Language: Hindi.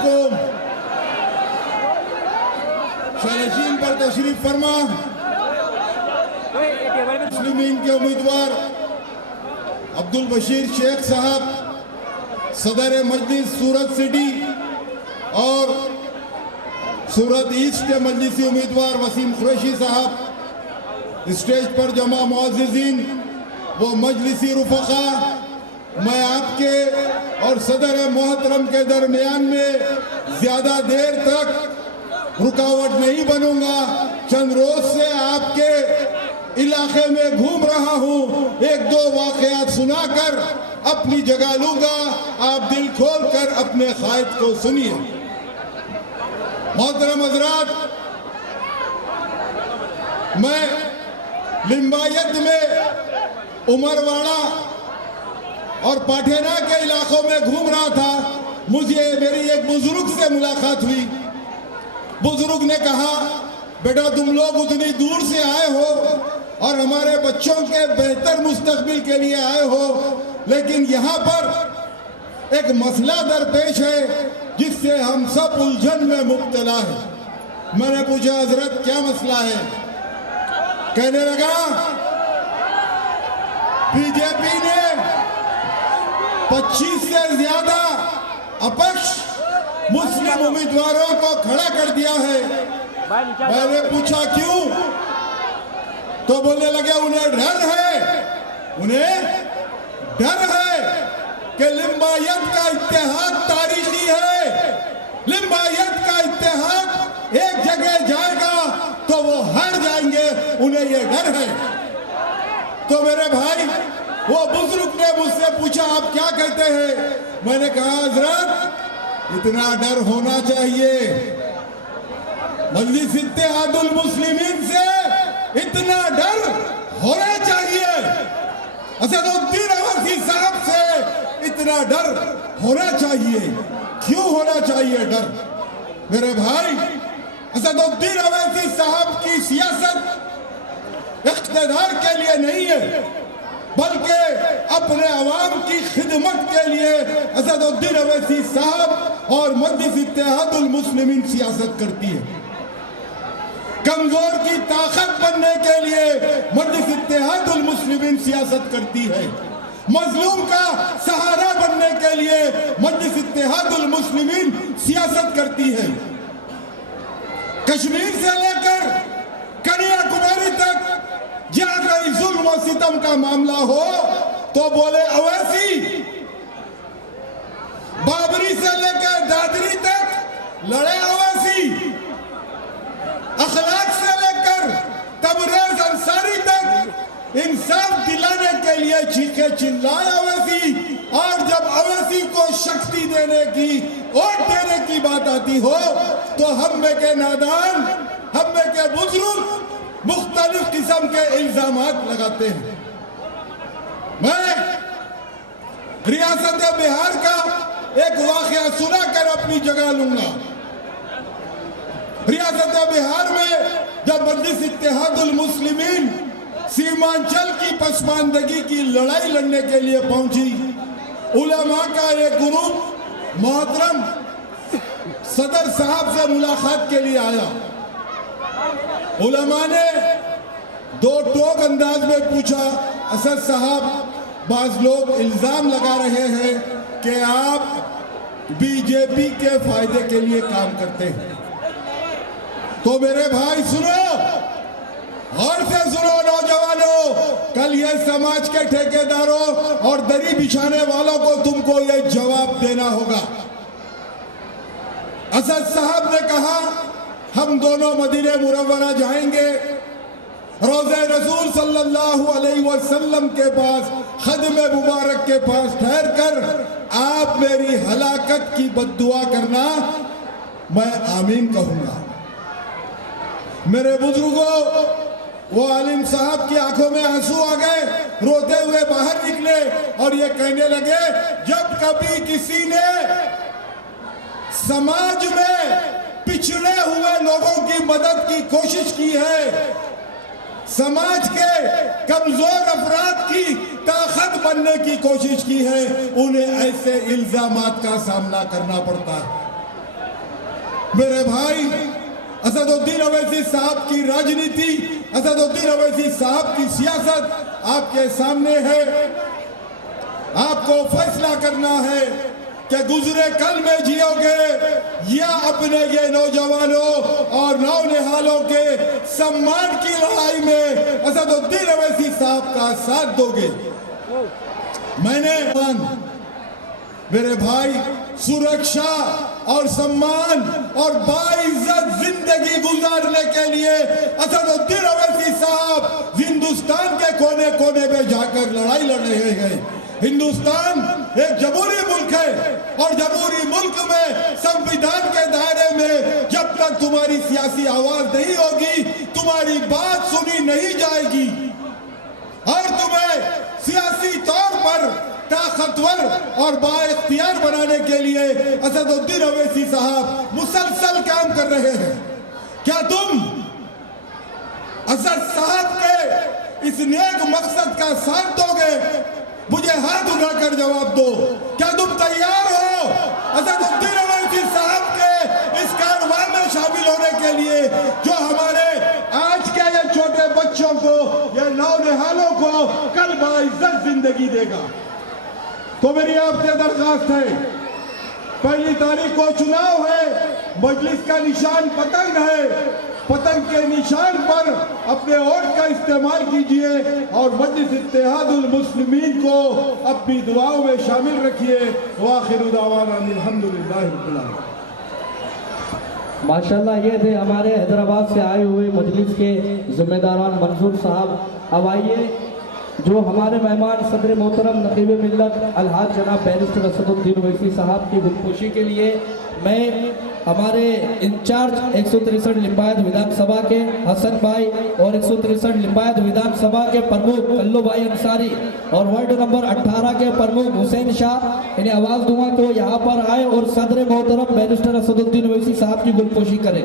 अलैकुम। शरजीन पर तशरीफ फरमा मुस्लिमीन के उम्मीदवार अब्दुल बशीर शेख साहब, सदर मजलिस सूरत सिटी और सूरत ईस्ट के मजलिसी उम्मीदवार वसीम कुरैशी साहब, स्टेज पर जमा मुअज़्ज़िज़ीन व मजलिसी रुफ़क़ा, मैं आपके और सदर मोहतरम के दरमियान में ज्यादा देर तक रुकावट नहीं बनूंगा। चंद रोज से आपके इलाके में घूम रहा हूं, एक दो वाक़यात सुनाकर अपनी जगह लूंगा। आप दिल खोल कर अपने क़ायद को सुनिए। मोहतरम हज़रात, मैं लिंबायत में उमरवाड़ा और पाठेरा के इलाकों में घूम रहा था। मुझे मेरी एक बुजुर्ग से मुलाकात हुई। बुजुर्ग ने कहा, बेटा तुम लोग उतनी दूर से आए हो और हमारे बच्चों के बेहतर मुस्तकबिल के लिए आए हो, लेकिन यहाँ पर एक मसला दरपेश है जिससे हम सब उलझन में मुब्तला है। मैंने पूछा, हजरत क्या मसला है? कहने लगा, बीजेपी ने 25 से ज्यादा अपक्ष मुस्लिम उम्मीदवारों को खड़ा कर दिया है। मैंने पूछा क्यों? तो बोलने लगे उन्हें डर है, उन्हें डर है कि लिंबायत का इत्तेहाद तारीखी है। लिंबायत का इत्तेहाद एक जगह जाएगा तो वो हार जाएंगे, उन्हें ये डर है। तो मेरे भाई, वो बुजुर्ग ने मुझसे पूछा, आप क्या कहते हैं? मैंने कहा, हजरत इतना डर होना चाहिए, मजलिस इत्तेहादुल मुस्लिमीन से इतना डर होना चाहिए, असदुद्दीन अवैसी साहब से इतना डर होना चाहिए। क्यों होना चाहिए डर? मेरे भाई, असदुद्दीन अवैसी साहब की सियासत इख्तिदार के लिए नहीं है, बल्कि अपने अवाम की खिदमत के लिए असदुद्दीन अवैसी साहब और मजलिस इत्तेहादुल मुस्लिमीन सियासत करती है। कमजोर की ताकत बनने के लिए मजलिस इत्तेहादुल मुस्लिमीन सियासत करती है। मजलूम का सहारा बनने के लिए मजलिस इत्तेहादुल मुस्लिमीन सियासत करती है। कश्मीर से लेकर कन्याकुमारी तक जहां कहीं जुल्म और सितम का मामला हो तो बोले अवैसी। बाबरी से लेकर दादरी तक लड़े अवैसी। अखलाक से लेकर तबरेज अंसारी तक इंसाफ दिलाने के लिए चीखे चिल्लाए अवैसी। और जब अवैसी को शक्ति देने की, वोट देने की बात आती हो तो हम में के नादान, हम में के बुजुर्ग मुख्तलिफ किस्म के इल्जामात लगाते हैं। मैं रियासत बिहार का एक वाकया सुनाकर अपनी जगह लूंगा। रियासत बिहार में जब मजलिस इत्तेहादुल मुस्लिमीन सीमांचल की पसमानदगी की लड़ाई लड़ने के लिए पहुंची, उलमा का एक ग्रुप मोहतरम सदर साहब से मुलाकात के लिए आया। उलमा ने दो टोक अंदाज में पूछा, असद साहब, बाज लोग इल्जाम लगा रहे हैं कि आप बीजेपी के फायदे के लिए काम करते हैं। तो मेरे भाई सुनो, और से सुनो नौजवानों, कल ये समाज के ठेकेदारों और दरी बिछाने वालों को तुमको ये जवाब देना होगा। असद साहब ने कहा, हम दोनों मदीने मुनव्वरा जाएंगे, रोज़े रसूल सल्लल्लाहु अलैहि वसल्लम के पास, खदमे मुबारक के पास ठहर कर आप मेरी हलाकत की बद्दुआ करना, मैं आमीन कहूंगा। मेरे बुजुर्गों, वो आलिम साहब की आंखों में आंसू आ गए, रोते हुए बाहर निकले और ये कहने लगे, जब कभी किसी ने समाज में पिछड़े हुए लोगों की मदद की कोशिश की है, समाज के कमजोर अफराद की ताकत बनने की कोशिश की है, उन्हें ऐसे इल्जामात का सामना करना पड़ता है। मेरे भाई असदुद्दीन अवैसी साहब की राजनीति, असदुद्दीन अवैसी साहब की सियासत आपके सामने है। आपको फैसला करना है कि गुजरे कल में जियोगे या अपने ये नौजवानों और नौनिहालों के सम्मान की लड़ाई में असदुद्दीन अवैसी साहब का साथ दोगे। मैंने मेरे भाई सुरक्षा और सम्मान और बाइज्जत जिंदगी गुजारने के लिए असदुद्दीन अवैसी साहब हिंदुस्तान के कोने कोने में जाकर लड़ाई लड़ रहे हैं। हिंदुस्तान एक जमहूरी मुल्क है और जमहूरी मुल्क में संविधान के दायरे में जब तक तुम्हारी सियासी आवाज नहीं होगी, तुम्हारी बात सुनी नहीं जाएगी और तुम्हें सियासी तौर पर ताकतवर और बाइख्तियार बनाने के लिए असदुद्दीन अवैसी साहब मुसलसल काम कर रहे हैं। क्या तुम असद साहब के इस नेक मकसद का साथ दोगे? मुझे हाथ उठाकर जवाब दो। क्या तुम तैयार हो असदुद्दीन अवैसी साहब के इस कारवां में शामिल होने के लिए जो हमारे आज के ये छोटे बच्चों को, ये नौनिहालों को कल बाइज्जत जिंदगी देगा? तो मेरी आपसे दरखास्त है, 1 तारीख को चुनाव है, मजलिस का निशान पतंग है, पतंग के निशान पर अपने वोट का इस्तेमाल कीजिए और मजलिस इत्तेहादुल मुस्लिमीन को अपनी दुआओं में शामिल रखिए। वाखिरु दावाना अल्हम्दुलिल्लाहि रब्बिल आलमीन। माशाल्लाह, ये थे हमारे हैदराबाद से आए हुए मजलिस के जिम्मेदारान मंसूर साहब। अब आइए जो हमारे मेहमान सदर मोहतरम नकीब मिल्लत अलहाज जनाब बैरिस्टर असदुद्दीन अवैसी साहब की गुलपोशी के लिए मैं हमारे इंचार्ज 163 लिंबायत विधानसभा के हसन भाई और 163 लिंबायत विधानसभा के प्रमुख कल्लू भाई अंसारी और वार्ड नंबर 18 के प्रमुख हुसैन शाह इन्हें आवाज़ दूंगा तो यहाँ पर आए और सदर मोहतरम बैरिस्टर असदुद्दीन अवैसी साहब की गुलपोशी करें।